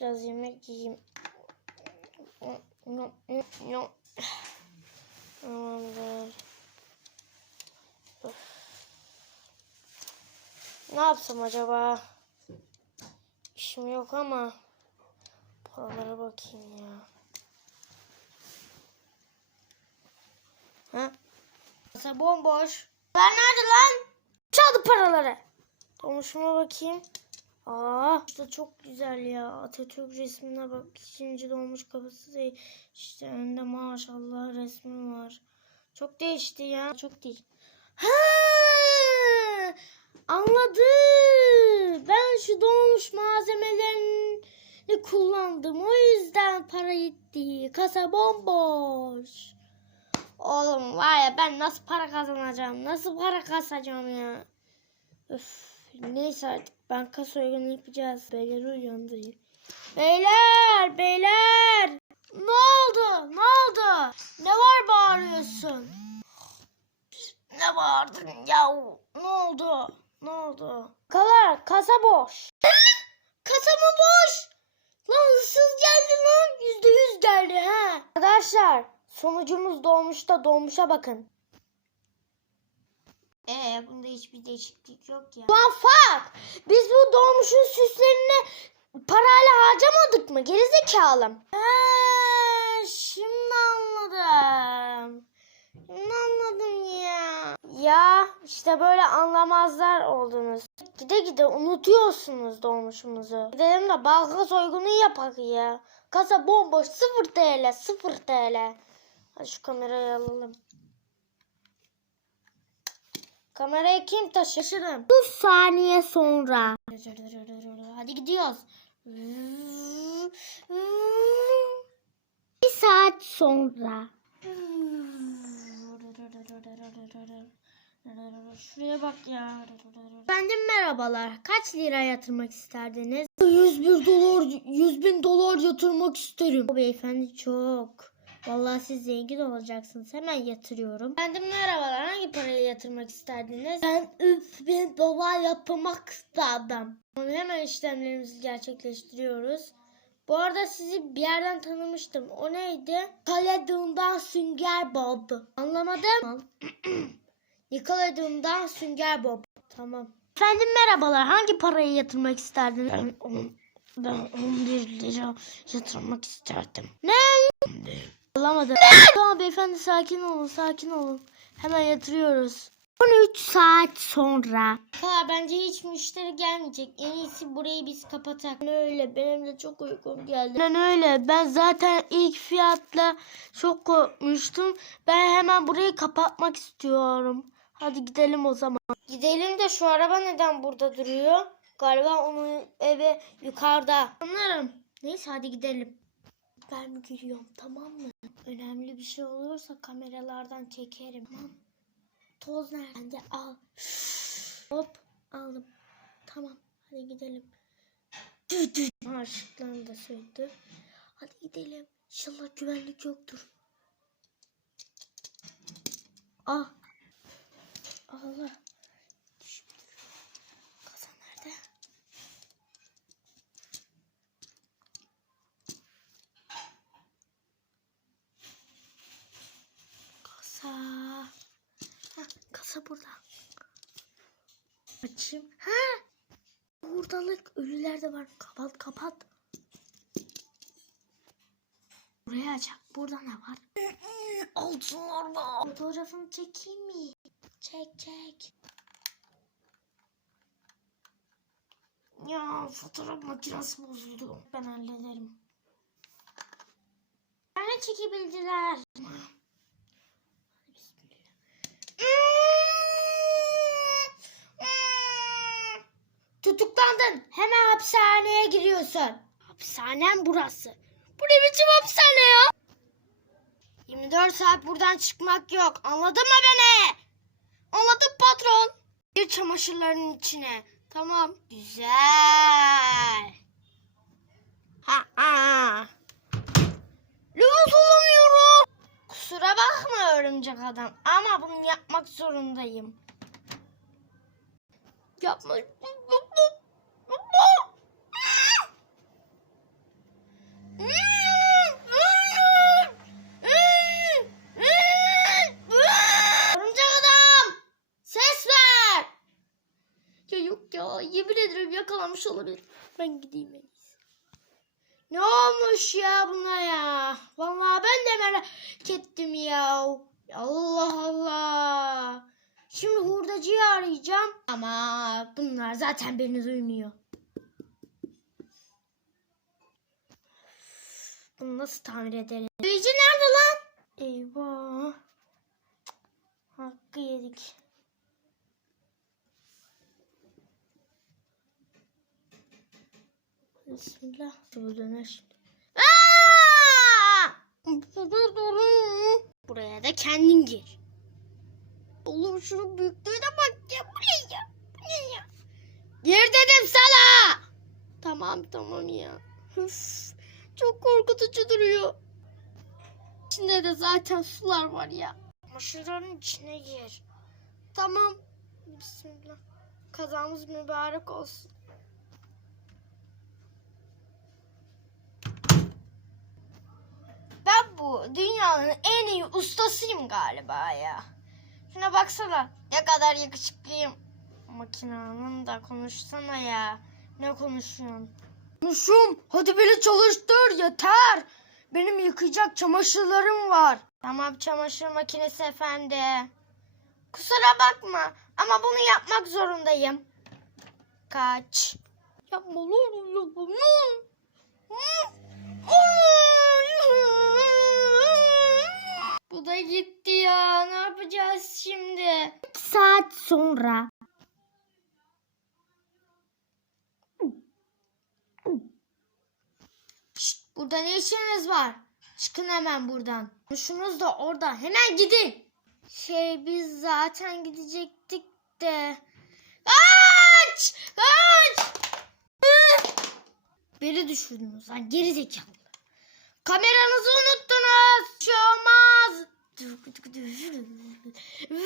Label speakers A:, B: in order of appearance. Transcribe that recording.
A: Biraz yemek yiyeyim. Tamamdır. Öf. Ne yapsam acaba? İşim yok ama paralara bakayım ya. Ha? Masa bomboş. Lan nerede lan? Çaldı paraları. Dolmuşuma bakayım. Aa, işte çok güzel ya. Atatürk resmine bak. İkinci dolmuş kapısı değil. İşte önde maşallah resmi var. Çok değişti ya. Çok değil. Ha! Anladım. Ben şu dolmuş malzemelerini kullandım. O yüzden para gitti. Kasa bomboş. Oğlum var ya ben nasıl para kazanacağım? Nasıl para kasacağım ya? Öf, neyse artık banka soygunu yapacağız. Beyleri uyandırayım. Beyler, beyler. Ne oldu? Ne oldu? Ne var bağırıyorsun? Ne bağırdın ya? Ne oldu? Ne oldu? Kalar, kasa boş. kasa mı boş? Lan hırsız geldi lan. Yüzde yüz geldi ha. Arkadaşlar sonucumuz dolmuşta dolmuşa bakın. Ee bunda hiçbir değişiklik yok ya. Lan fuck! Biz bu dolmuşun süslerini parayla harcamadık mı? Gerizekalım. He, şimdi anladım. Şimdi anladım ya. Ya işte böyle anlamazlar oldunuz. Gide gide unutuyorsunuz dolmuşumuzu. Gidelim de banka soygunu yapak ya. Kasa bomboş 0 TL 0 TL. Hadi şu kamerayı alalım. Kamerayı kim taşır? Taşırım. 30 saniye sonra. Hadi gidiyoruz. Bir saat sonra. Şuraya bak ya. Efendim merhabalar. Kaç lira yatırmak isterdiniz? 101 dolar, 100 bin dolar yatırmak isterim. O beyefendi çok. Vallahi siz zengin olacaksınız. Hemen yatırıyorum. Efendim merhabalar. Yatırmak isterdiniz? Ben 3 bin dolar yatırmak isterdim. Hemen işlemlerimizi gerçekleştiriyoruz. Bu arada sizi bir yerden tanımıştım. O neydi? Kaledon'dan Sünger Bob. Anlamadım. Nickelodeon'dan Sünger Bob. Tamam. Efendim merhabalar. Hangi parayı yatırmak isterdiniz? Ben, on, ben 11 lira yatırmak isterdim. Ne? Alamadım. Tamam beyefendi sakin olun sakin olun. Hemen yatırıyoruz. 13 saat sonra. Ha bence hiç müşteri gelmeyecek. En iyisi burayı biz kapatak. Öyle benim de çok uykum geldi. Ben öyle ben zaten ilk fiyatla çok korkmuştum. Ben hemen burayı kapatmak istiyorum. Hadi gidelim o zaman. Gidelim de şu araba neden burada duruyor? Galiba onun evi yukarıda. Anlarım. Neyse hadi gidelim. Ben mi giriyorum tamam mı? Önemli bir şey olursa kameralardan çekerim. Tamam. Toz nerede? Al. Hop aldım. Tamam hadi gidelim. Dü dü. Da söndü. Hadi gidelim. İnşallah güvenlik yoktur. Ah. Allah. Düşmedi. Kasa nerede? Kasa. Ha, kasa burada. Açayım. Ha! Hurdalık ölüler de var. Kapat kapat. Buraya açak. Burada ne var? Altınlar var. Fotoğrafını çekeyim mi? Çek çek. Ya fotoğraf makinesi bozuldu. Ben hallederim. Bana çekebildiler. Tutuklandın. Hemen hapishaneye giriyorsun. Hapishanem burası. Bu ne biçim hapishane ya? 24 saat buradan çıkmak yok. Anladın mı beni? Anladım patron. Gir çamaşırların içine. Tamam. Güzel. Ha ha. Nefes alamıyorum. Kusura bakma örümcek adam ama bunu yapmak zorundayım. Yapma. Almış olabilir. Ben gideyim en iyisi. Ne olmuş ya buna ya? Vallahi ben de merak ettim ya. Allah Allah. Şimdi hurdacıyı arayacağım. Ama bunlar zaten beni duymuyor. Bunu nasıl tamir ederim? Büyücü nerede lan? Eyvah. Hakkı yedik. Bismillah. Bu döner şimdi. Buraya da kendin gir. Oğlum şunun büyüklüğüne bak ya. Bu ne ya? Bu ne ya? Gir dedim sana. Tamam tamam ya. Üf, çok korkutucu duruyor. İçinde de zaten sular var ya. Ama şuranın içine gir. Tamam. Bismillah. Kazamız mübarek olsun. Ben bu dünyanın en iyi ustasıyım galiba ya. Şuna baksana ne kadar yakışıklıyım. Makinanın da konuşsana ya. Ne konuşuyorsun? Konuşum. Hadi beni çalıştır yeter. Benim yıkayacak çamaşırlarım var. Tamam çamaşır makinesi efendi. Kusura bakma ama bunu yapmak zorundayım. Kaç. Yapma oğlum yapma. Bu da gitti ya. Ne yapacağız şimdi? İki saat sonra. Şşt, burada ne işiniz var? Çıkın hemen buradan. Şunuz da orada. Hemen gidin. Şey biz zaten gidecektik de. Kaç! Hı! Beni düşürdünüz lan geri zekalı. Kameranızı unuttunuz. Bir şey.